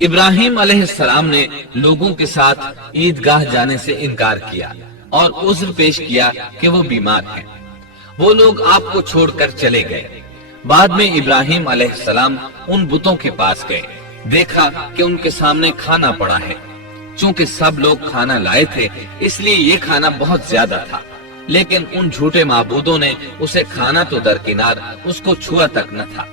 ابراہیم علیہ السلام نے لوگوں کے ساتھ عیدگاہ جانے سے انکار کیا اور عذر پیش کیا کہ وہ بیمار ہیں۔ وہ لوگ آپ کو چھوڑ کر چلے گئے۔ بعد میں ابراہیم علیہ السلام ان بتوں کے پاس گئے، دیکھا کہ ان کے سامنے کھانا پڑا ہے۔ چونکہ سب لوگ کھانا لائے تھے اس لیے یہ کھانا بہت زیادہ تھا، لیکن ان جھوٹے معبودوں نے اسے کھانا تو درکنار اس کو چھوا تک نہ تھا۔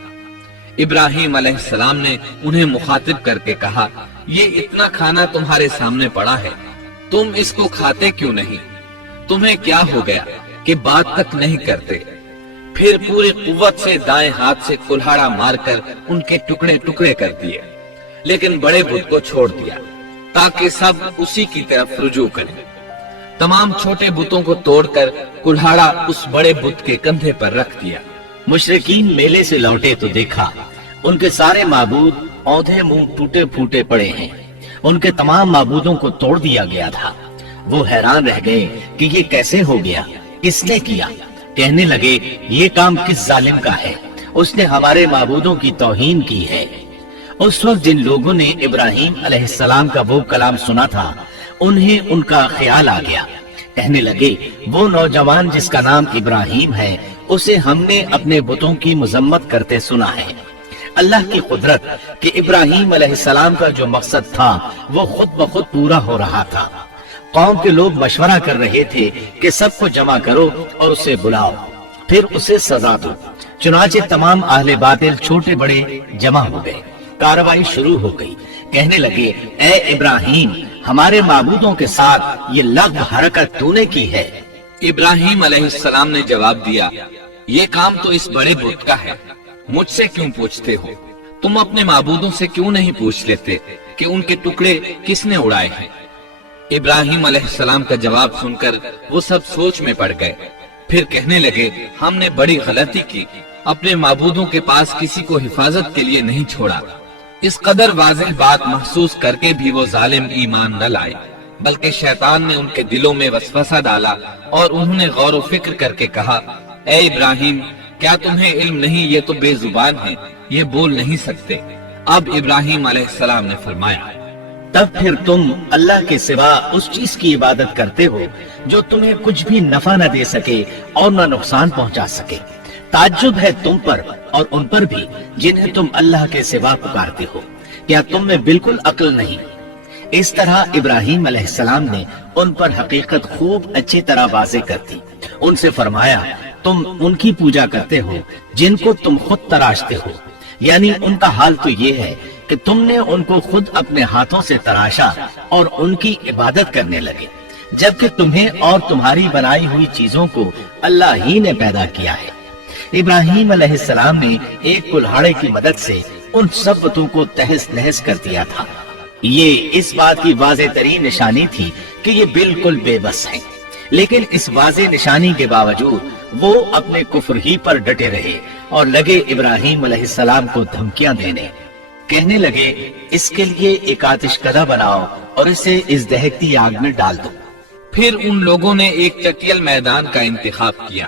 ابراہیم علیہ السلام نے انہیں مخاطب کر کے کہا، یہ اتنا کھانا تمہارے سامنے پڑا ہے، تم اس کو کھاتے کیوں نہیں؟ تمہیں کیا ہو گیا کہ بات تک نہیں کرتے؟ پھر پوری قوت سے دائیں ہاتھ سے کلہاڑا مار کر ان کے ٹکڑے ٹکڑے کر دیے، لیکن بڑے بت کو چھوڑ دیا تاکہ سب اسی کی طرف رجوع کریں۔ تمام چھوٹے بتوں کو توڑ کر کلہاڑا اس بڑے بت کے کندھے پر رکھ دیا۔ مشرکین میلے سے لوٹے تو دیکھا ان کے سارے معبود اوندھے منہ ٹوٹے پھوٹے پڑے ہیں، ان کے تمام معبودوں کو توڑ دیا گیا تھا۔ وہ حیران رہ گئے کہ یہ کیسے ہو گیا، کس نے کیا؟ کہنے لگے، یہ کام کس ظالم کا ہے؟ اس نے ہمارے معبودوں کی توہین کی ہے۔ اس وقت جن لوگوں نے ابراہیم علیہ السلام کا وہ کلام سنا تھا انہیں ان کا خیال آ گیا۔ کہنے لگے، وہ نوجوان جس کا نام ابراہیم ہے اسے ہم نے اپنے بتوں کی مذمت کرتے سنا ہے۔ اللہ کی قدرت کہ ابراہیم علیہ السلام کا جو مقصد تھا وہ خود بخود پورا ہو رہا تھا۔ قوم کے لوگ مشورہ کر رہے تھے کہ سب کو جمع کرو اور اسے بلاؤ، پھر اسے سزا دو۔ چنانچہ تمام اہل باطل چھوٹے بڑے جمع ہو گئے، کارروائی شروع ہو گئی۔ کہنے لگے، اے ابراہیم، ہمارے معبودوں کے ساتھ یہ لغو حرکت تو نے کی ہے۔ ابراہیم علیہ السلام نے جواب دیا، یہ کام تو اس بڑے بت کا ہے، مجھ سے کیوں پوچھتے ہو؟ تم اپنے معبودوں سے کیوں نہیں پوچھ لیتے کہ ان کے ٹکڑے کس نے اڑائے ہیں؟ ابراہیم علیہ السلام کا جواب سن کر وہ سب سوچ میں پڑ گئے۔ پھر کہنے لگے، ہم نے بڑی غلطی کی، اپنے معبودوں کے پاس کسی کو حفاظت کے لیے نہیں چھوڑا۔ اس قدر واضح بات محسوس کر کے بھی وہ ظالم ایمان نہ لائے، بلکہ شیطان نے ان کے دلوں میں وسوسہ ڈالا اور انہوں نے غور و فکر کر کے کہا، اے ابراہیم، کیا تمہیں علم نہیں؟ یہ تو بے زبان ہیں، یہ بول نہیں سکتے۔ اب ابراہیم علیہ السلام نے فرمایا، تب پھر تم اللہ کے سوا اس چیز کی عبادت کرتے ہو جو تمہیں کچھ بھی نفع نہ دے سکے اور نہ نقصان پہنچا سکے۔ تعجب ہے تم پر اور ان پر بھی جنہیں تم اللہ کے سوا پکارتے ہو، کیا تم میں بالکل عقل نہیں؟ اس طرح ابراہیم علیہ السلام نے ان پر حقیقت خوب اچھی طرح واضح کر دی۔ ان سے فرمایا، تم ان کی پوجا کرتے ہو جن کو تم خود تراشتے ہو، یعنی ان کا حال تو یہ ہے کہ تم نے ان کو خود اپنے ہاتھوں سے تراشا اور ان کی عبادت کرنے لگے، جبکہ تمہیں اور تمہاری بنائی ہوئی چیزوں کو اللہ ہی نے پیدا کیا ہے۔ ابراہیم علیہ السلام نے ایک کلہاڑے کی مدد سے ان سب بتوں کو تہس نہس کر دیا تھا۔ یہ اس بات کی واضح ترین نشانی تھی کہ یہ بالکل بے بس ہیں، لیکن اس واضح نشانی کے باوجود وہ اپنے کفر ہی پر ڈٹے رہے اور لگے ابراہیم علیہ السلام کو دھمکیاں دینے۔ کہنے لگے، اس کے لیے ایک آتش کدہ بناؤ اور اسے اس دہکتی آگ میں ڈال دو۔ پھر ان لوگوں نے ایک چٹیل میدان کا انتخاب کیا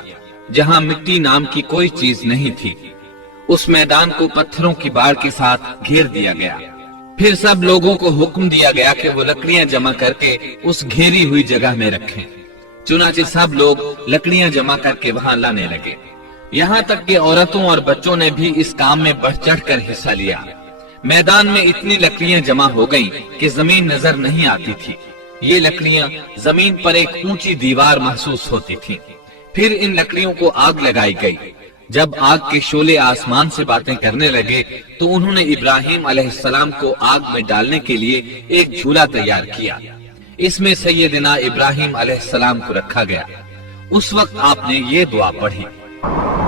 جہاں مٹی نام کی کوئی چیز نہیں تھی۔ اس میدان کو پتھروں کی باڑ کے ساتھ گھیر دیا گیا۔ پھر سب لوگوں کو حکم دیا گیا کہ وہ لکڑیاں جمع کر کے اس گھیری ہوئی جگہ میں رکھیں۔ چنانچہ سب لوگ لکڑیاں جمع کر کے وہاں لانے لگے، یہاں تک کہ عورتوں اور بچوں نے بھی اس کام میں بڑھ چڑھ کر حصہ لیا۔ میدان میں اتنی لکڑیاں جمع ہو گئیں کہ زمین نظر نہیں آتی تھی۔ یہ لکڑیاں زمین پر ایک اونچی دیوار محسوس ہوتی تھی۔ پھر ان لکڑیوں کو آگ لگائی گئی۔ جب آگ کے شعلے آسمان سے باتیں کرنے لگے تو انہوں نے ابراہیم علیہ السلام کو آگ میں ڈالنے کے لیے ایک جھولا تیار کیا۔ اس میں سیدنا ابراہیم علیہ السلام کو رکھا گیا۔ اس وقت آپ نے یہ دعا پڑھی،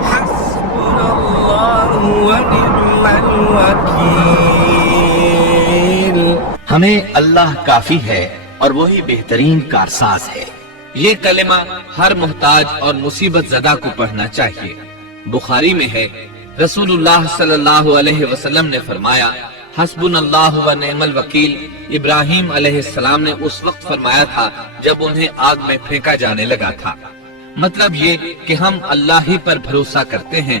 حسبنا اللہ ونعم الوکیل۔ ہمیں اللہ کافی ہے اور وہی بہترین کارساز ہے۔ یہ کلمہ ہر محتاج اور مصیبت زدہ کو پڑھنا چاہیے۔ بخاری میں ہے، رسول اللہ صلی اللہ علیہ وسلم نے فرمایا، حسبنا اللہ و نعم الوکیل ابراہیم علیہ السلام نے اس وقت فرمایا تھا جب انہیں آگ میں پھینکا جانے لگا تھا۔ مطلب یہ کہ ہم اللہ ہی پر بھروسہ کرتے ہیں